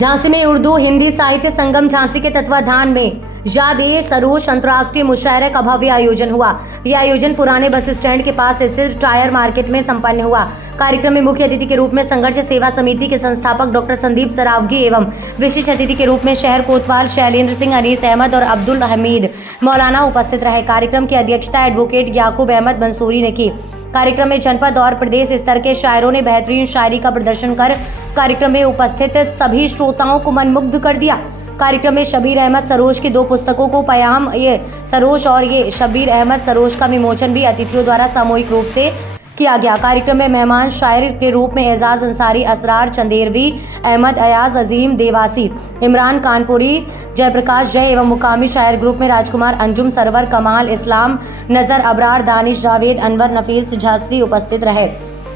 झांसी में उर्दू हिंदी साहित्य संगम झांसी के तत्वाधान में याद-ए-सरोश अंतर्राष्ट्रीय मुशायरे का भव्य आयोजन हुआ। यह आयोजन पुराने बस स्टैंड के पास स्थित टायर मार्केट में संपन्न हुआ। कार्यक्रम में मुख्य अतिथि के रूप में संघर्ष सेवा समिति के संस्थापक डॉक्टर संदीप सरावगी एवं विशिष्ट अतिथि के रूप में शहर कोतवाल शैलेंद्र सिंह, अनीस अहमद और अब्दुल हमीद मौलाना उपस्थित रहे। कार्यक्रम की अध्यक्षता एडवोकेट याकूब अहमद मंसूरी ने की। कार्यक्रम में जनपद और प्रदेश स्तर के शायरों ने बेहतरीन शायरी का प्रदर्शन कर कार्यक्रम में उपस्थित सभी श्रोताओं को मनमुग्ध कर दिया। कार्यक्रम में शबीर अहमद सरोश की 2 पुस्तकों को पयाम ये सरोश और ये शबीर अहमद सरोश का विमोचन भी अतिथियों द्वारा सामूहिक रूप से किया गया। कार्यक्रम में मेहमान शायर के रूप में एजाज अंसारी, असरार चंदेरवी, अहमद अयाज, अजीम देवासी, इमरान कानपुरी, जयप्रकाश जय एवं मुकामी शायर ग्रुप में राजकुमार, अंजुम, सरवर, कमाल, इस्लाम, नजर, अबरार, दानिश, जावेद, अनवर, नफीस, झांसी उपस्थित रहे।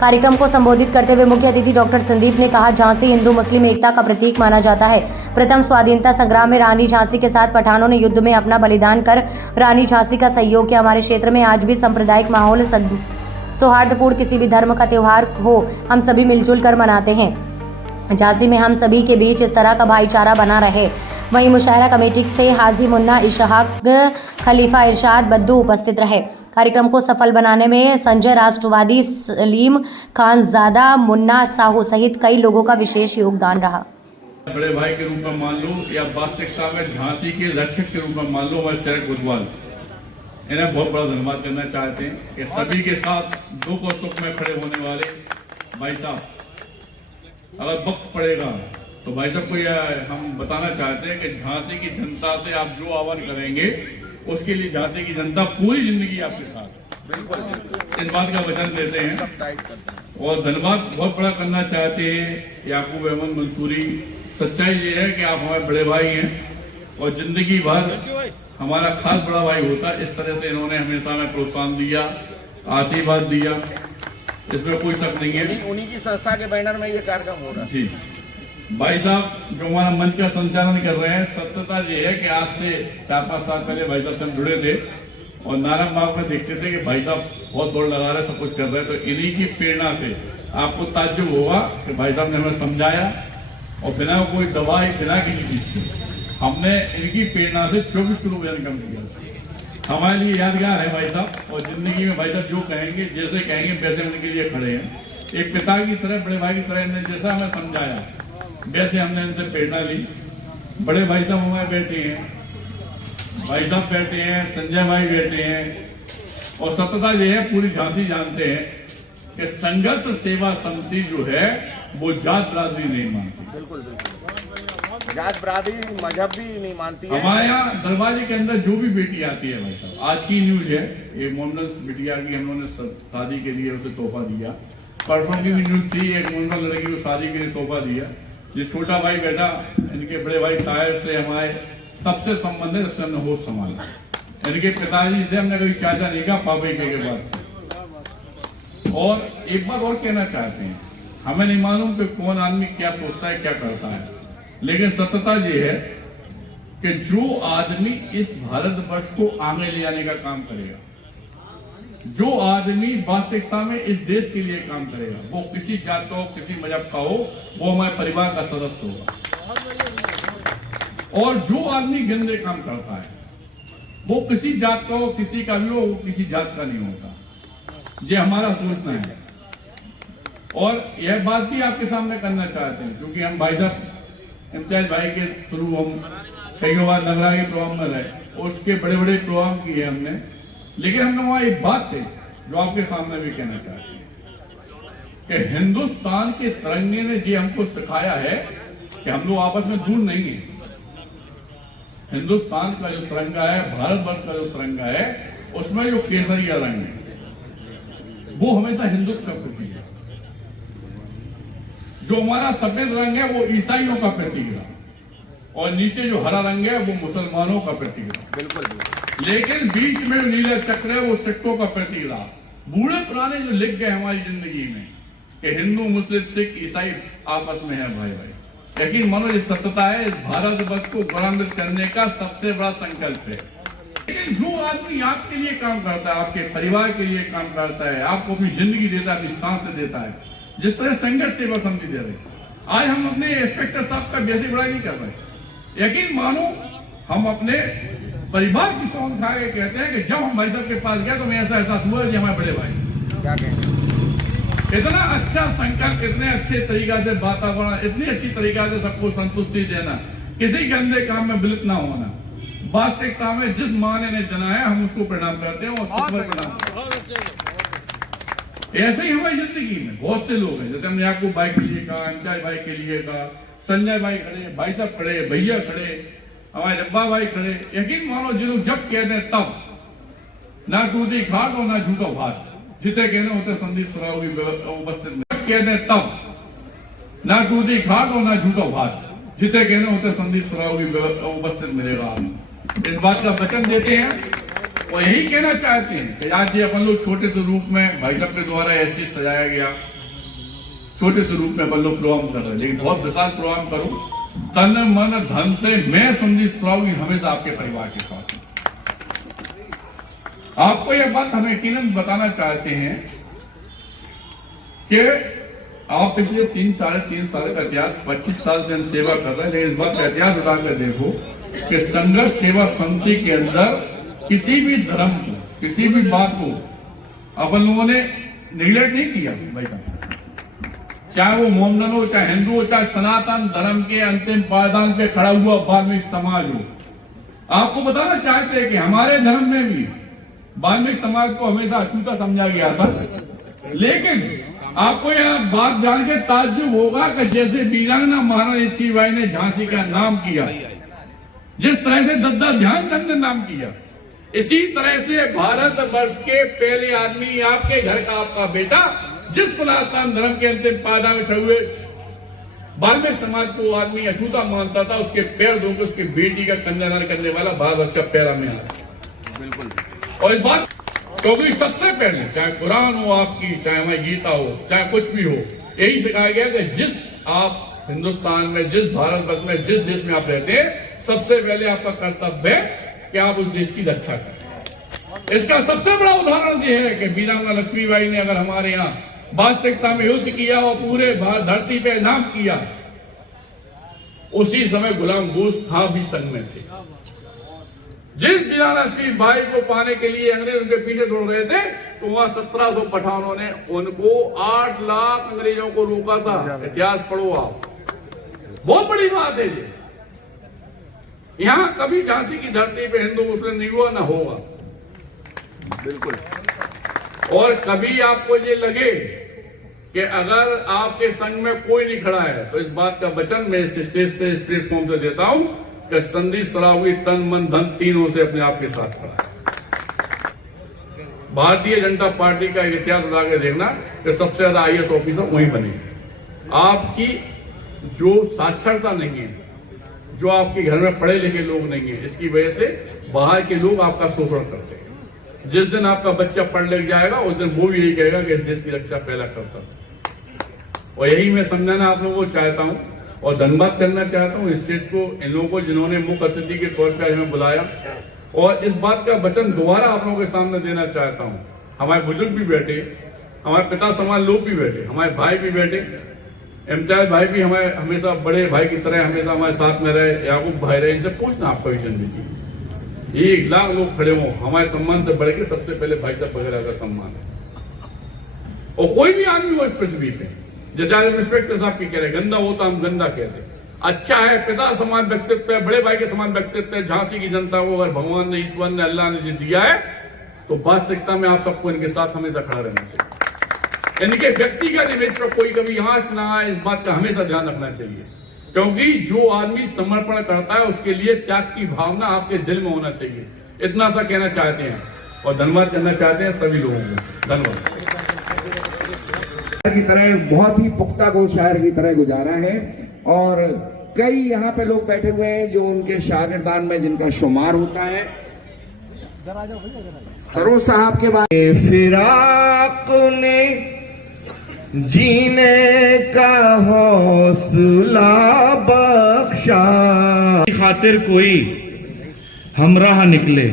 कार्यक्रम को संबोधित करते हुए मुख्य अतिथि डॉक्टर संदीप ने कहा, झांसी हिंदू मुस्लिम एकता का प्रतीक माना जाता है। प्रथम स्वाधीनता संग्राम में रानी झांसी के साथ पठानों ने युद्ध में अपना बलिदान कर रानी झांसी का सहयोग किया। हमारे क्षेत्र में आज भी सांप्रदायिक माहौल सौहार्दपूर्ण किसी भी धर्म का त्यौहार हो, हम सभी मिलजुल कर मनाते हैं। झांसी में हम सभी के बीच इस तरह का भाईचारा बना रहे। वहीं मुशायरा कमेटी से हाजी मुन्ना इशहाक, खलीफा इरशाद बद्दू उपस्थित रहे। कार्यक्रम को सफल बनाने में संजय राष्ट्रवादी, सलीम खानजादा, मुन्ना साहू सहित कई लोगों का विशेष योगदान रहा। बड़े भाई के रूप में मान लो या वास्तविकता में झांसी के रक्षक के रूप में मान लो, वह शहर कोतवाल इन्हें बहुत बड़ा धन्यवाद करना चाहते हैं कि सभी के साथ दुख और सुख में खड़े होने वाले भाई साहब। अगर वक्त पड़ेगा तो भाई साहब को यह हम बताना चाहते हैं कि झांसी की जनता से आप जो आह्वान करेंगे उसके लिए झांसी की जनता पूरी जिंदगी आपके साथ बिल्कुल इस बात का वचन देते हैं। और धन्यवाद बहुत बड़ा करना चाहते हैं याकूब अहमद मंसूरी। सच्चाई ये है कि आप हमारे बड़े भाई हैं और जिंदगी भर हमारा खास बड़ा भाई होता। इस तरह से इन्होंने हमेशा हमें प्रोत्साहन दिया, आशीर्वाद दिया, इसमें कोई शक नहीं है। उन्हीं की संस्था के बैनर में ये कार्यक्रम हो रहा है। जी भाई साहब जो हमारा मंच का संचालन कर रहे हैं, सत्यता ये है कि आज से 4-5 साल पहले भाई साहब से हम जुड़े थे और नारायण बाग में देखते थे कि भाई साहब बहुत दौड़ लगा रहे, सब कुछ कर रहे हैं। तो इन्हीं की प्रेरणा से आपको ताज्जुब होगा कि भाई साहब ने हमें समझाया और बिना कोई दवाई, बिना किसी चीज से हमने इनकी प्रेरणा से 24 किलो वजन कम किया। हमारे लिए यादगार है भाई साहब। और जिंदगी में भाई साहब जो कहेंगे, जैसे कहेंगे वैसे उनके लिए खड़े हैं। एक पिता की तरह, बड़े भाई की तरह इन्होंने जैसा हमें समझाया वैसे हमने इनसे प्रेरणा ली। बड़े भाई साहब हमारे बैठे हैं, भाई साहब बैठे हैं, संजय भाई बैठे हैं। और सत्यता ये है, पूरी झांसी जानते हैं कि संघर्ष सेवा समिति जो है वो जात बरादरी नहीं मानती। बिल्कुल जात बरादरी मजहब भी नहीं मानती है। हमारे यहाँ दरवाजे के अंदर जो भी बेटी आती है भाई साहब, आज की न्यूज है, एक मोमडन बिटिया की हम लोगों ने शादी के लिए उसे तोहफा दिया। परसों की भी न्यूज थी, एक मोमडन लड़की को शादी के लिए तोहफा दिया। ये छोटा भाई बेटा, इनके बड़े भाई टायर से हमारे तब से संबंध है, उससे हमने होश संभाला। इनके पिताजी से हमने कभी चाचा नहीं कहा, पापा ही के बाद। और एक बात और कहना चाहते हैं, हमें नहीं मालूम कि कौन आदमी क्या सोचता है, क्या करता है, लेकिन सत्यता ये है कि जो आदमी इस भारतवर्ष को आगे ले जाने का काम करेगा, जो आदमी वास्तविकता में इस देश के लिए काम करेगा, वो किसी जात का हो, किसी मजहब का हो, वो हमारे परिवार का सदस्य होगा। और जो आदमी गंदे काम करता है वो किसी जात का हो, किसी का भी हो, वो किसी जात का नहीं होता। ये हमारा सोचना है। और यह बात भी आपके सामने करना चाहते हैं, क्योंकि हम भाई साहब इम्तियाज भाई के थ्रू हम कई बार नगरा के प्रोग्राम में रहे, उसके बड़े बड़े प्रोग्राम किए हमने। लेकिन हमने वहां एक बात थी जो आपके सामने भी कहना चाहते हैं कि हिंदुस्तान के तिरंगे ने ये हमको सिखाया है कि हम लोग आपस में दूर नहीं है। हिंदुस्तान का जो तिरंगा है, भारतवर्ष का जो तिरंगा है, उसमें जो केसरिया रंग है वो हमेशा हिंदुत्व का प्रतीक है। जो हमारा सफेद रंग है वो ईसाइयों का प्रतीक है और नीचे जो हरा रंग है वो मुसलमानों का प्रतीक है। बिल्कुल। लेकिन बीच में नीला चक्र है, वो सिखों का प्रतीक रहा। बूढ़े पुराने जो लिख गए हमारी जिंदगी में कि हिंदू, मुस्लिम, सिख, ईसाई आपस में है भाई भाई। लेकिन मानो ये सत्यता है, इस भारतवर्ष को गौरवान्वित करने का सबसे बड़ा संकल्प है। लेकिन जो आदमी आपके लिए काम करता है, आपके परिवार के लिए काम करता है, आपको अपनी जिंदगी देता है, अपनी सांस देता है, जिस तरह संघर्ष सेवा समिति दे रही है, आज हम अपने इंस्पेक्टर साहब का बेसिक बड़ाई नहीं कर रहे। यकीन मानो हम अपने परिवार की सौंध खा के कहते हैं कि जब हम भाई साहब के पास गए तो हमें ऐसा एहसास हुआ कि हमारे बड़े भाई क्या कहें, इतना अच्छा संकल्प, इतने अच्छे तरीका से वातावरण, इतनी अच्छी तरीका से सबको संतुष्टि देना, किसी गंदे काम में विलिप्त ना होना, वास्तविकता में जिस माँ ने जनाया हम उसको प्रणाम करते हैं और प्रणाम करते हैं। ऐसे ही हमारी जिंदगी में बहुत से लोग हैं, जैसे हमने आपको बाइक के लिए कहा, अंचाई भाई के लिए कहा, संजय भाई खड़े, भाई साहब खड़े, भैया खड़े, हमारे जब्बा भाई खड़े। यकीन मानो जिन लोग जब कहते हैं तब ना टूटी खाट और ना झूठा भात, जिते कहने होते संदीप सरावगी उपस्थित में, जब कहते हैं तब ना टूटी खाट और ना झूठा भात, जिते कहने होते संदीप सरावगी उपस्थित मिलेगा। इस बात का वचन देते हैं और यही कहना चाहते हैं कि आज ये अपन लोग छोटे से रूप में भाई साहब के द्वारा स्टेज सजाया गया, छोटे से रूप में अपन लोग प्रोग्राम कर रहे हैं, लेकिन बहुत विशाल प्रोग्राम करूं तन मन धन से। मैं संदीप सरावगी हमेशा आपके परिवार के साथ हूं। आपको यह बात हम यकीनन बताना चाहते हैं कि आप पिछले 3 साल का इतिहास, 25 साल से हम सेवा कर रहे हैं, लेकिन इस बात का इतिहास उठाकर देखो कि संघर्ष सेवा समिति के अंदर किसी भी धर्म को, किसी भी बात को अपन लोगों ने निगलेक्ट नहीं किया भाई साहब। चाहे वो मोमडन हो, चाहे हिंदू हो, चाहे सनातन धर्म के अंतिम पायदान पे खड़ा हुआ वाल्मीकि समाज हो। आपको बताना चाहते हैं कि हमारे धर्म में भी वाल्मीकि समाज को हमेशा अछूता समझा गया था, लेकिन आपको यह बात जान के ताज्जुब होगा कि जैसे वीरांगना महारानी लक्ष्मीबाई ने झांसी का नाम किया, जिस तरह से दद्दा ध्यानचंद ने नाम किया, इसी तरह से भारत वर्ष के पहले आदमी, आपके घर का आपका बेटा, जिस सनातन धर्म के अंतिम पायदान में खड़े हुए वाल्मीकि समाज को आदमी अछूता मानता था, उसके पैर धोकर उसकी बेटी का कन्यादान करने वाला भारत वर्ष का पहला में आता। बिल्कुल। और इस बात क्योंकि सबसे पहले चाहे कुरान हो आपकी, चाहे हमारी गीता हो, चाहे कुछ भी हो, यही सिखाया गया कि जिस आप हिंदुस्तान में, जिस भारत वर्ष में, जिस देश में आप रहते हैं, सबसे पहले आपका कर्तव्य है कि आप उस देश की रक्षा करें। इसका सबसे बड़ा उदाहरण यह है कि वीरांगना लक्ष्मीबाई ने अगर हमारे यहाँ वास्तविकता में युद्ध किया और पूरे धरती पे नाम किया, उसी समय गुलाम गोश्त खां भी संग में थे। जिस वीरांगना लक्ष्मीबाई को पाने के लिए अंग्रेज उनके पीछे दौड़ रहे थे, तो वहां 1700 पठानों ने उनको 8 लाख अंग्रेजों को रोका था। इतिहास पढ़ो आप, बहुत बड़ी बात है ये। यहां कभी झांसी की धरती पे हिंदू मुस्लिम नहीं हुआ, ना होगा। बिल्कुल। और कभी आपको ये लगे कि अगर आपके संग में कोई नहीं खड़ा है, तो इस बात का वचन मैं इस स्टेज से, इस प्लेटफॉर्म से देता हूं कि संदीप सरावगी तन मन धन तीनों से अपने आप के साथ खड़ा है। भारतीय जनता पार्टी का एक इतिहास उठा के देखना कि सबसे ज्यादा IAS ऑफिसर वहीं बने। आपकी जो साक्षरता नहीं है, जो आपके घर में पढ़े लिखे लोग नहीं है, इसकी वजह से बाहर के लोग आपका शोषण करते हैं। जिस दिन आपका बच्चा पढ़ लिख जाएगा, उस दिन वो भी यही कहेगा कि देश की रक्षा पहला करता। और यही मैं समझाना आप लोगों को चाहता हूं और धन्यवाद करना चाहता हूं इस स्टेज को, इन लोगों को जिन्होंने मुख्य अतिथि के तौर पर हमें बुलाया। और इस बात का वचन दोबारा आप लोगों के सामने देना चाहता हूं। हमारे बुजुर्ग भी बैठे, हमारे पिता समान लोग भी बैठे, हमारे भाई भी बैठे, इम्तियाज भाई भी हमारे हमेशा बड़े भाई की तरह हमेशा हमारे साथ में रहे, याकूब भाई रहे। इनसे पूछना आपका विजन दीजिए। 1 लाख लोग खड़े हों, हमारे सम्मान से बढ़ के सबसे पहले भाई साहब वगैरह का सम्मान है। और कोई भी आदमी हो इस पृथ्वी पे, जैसे इंस्पेक्टर साहब की कह रहे गंदा होता, हम गंदा कहते, अच्छा है पिता समान व्यक्तित्व है, बड़े भाई के समान व्यक्तित्व है। झांसी की जनता को अगर भगवान ने, ईश्वर ने, अल्लाह ने दिया है, तो वास्तविकता में आप सबको इनके साथ हमेशा खड़ा रहना चाहिए। इनके व्यक्तिगत इमेज पर कोई कभी आंच ना आए, इस बात का हमेशा ध्यान रखना चाहिए। क्योंकि जो आदमी समर्पण करता है, उसके लिए त्याग की भावना आपके दिल में होना चाहिए। इतना सा कहना चाहते हैं और धन्यवाद करना चाहते हैं सभी लोगों को। धन्यवाद। की तरह बहुत ही पुख्ता गो शायर की तरह गुजारा है और कई यहाँ पे लोग बैठे हुए हैं जो उनके शागिर्दान में जिनका शुमार होता है। सरोज साहब के बाद फिराक ने जीने का हौसला बख्शा, खातिर कोई हमराह निकले,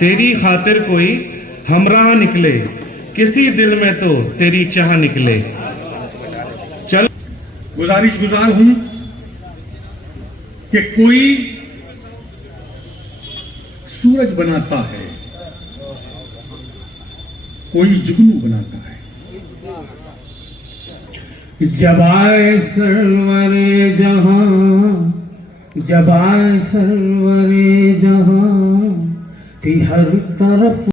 तेरी खातिर कोई हमराह निकले, किसी दिल में तो तेरी चाह निकले। चल गुजारिशगुजार हूं कि कोई सूरज बनाता है, कोई जुगनू बनाता है। जब आए सरवरे जहां, जब आए सरवरे जहां थी हर तरफ